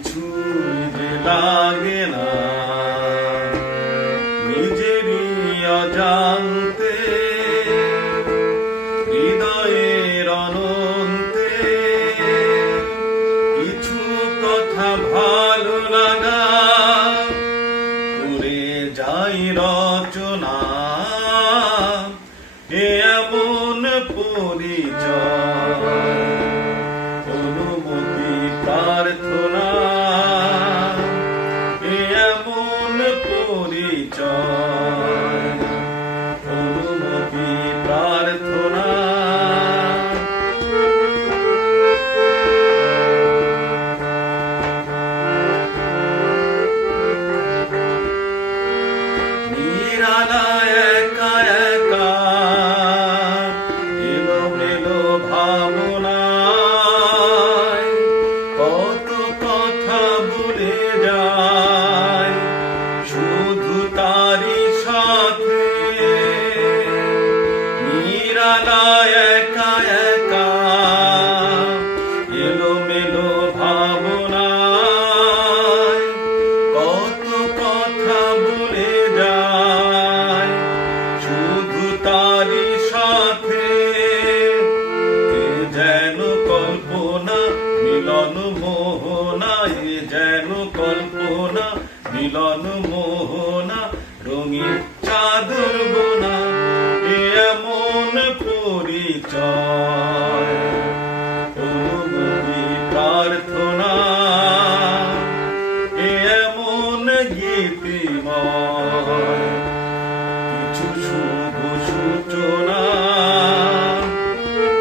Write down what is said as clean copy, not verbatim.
কিছুই যে লাগে না নিজেরই অজান্তে হৃদয়ের অনন্তে কিছু কথা ভালো লাগা করে যাই রচনা এমন পরিচয় অনুমতি প্রার্থনা এমন পরিচয় অনুমতি প্রার্থনা নিরালায় একা একা এলোমেলো ভাবনায় কত কথা বলে যায় শুধু তারই সাথে নিরালায় একা একা এলোমেলো ভাবনায় কত কথা বলে যায় শুধু তারই সাথে এ যেন কল্পনা মিলন মোহনা এ যেন কল্পনা মিলন মোহনা রঙিন চাদর বোনা এমন পরিচয়।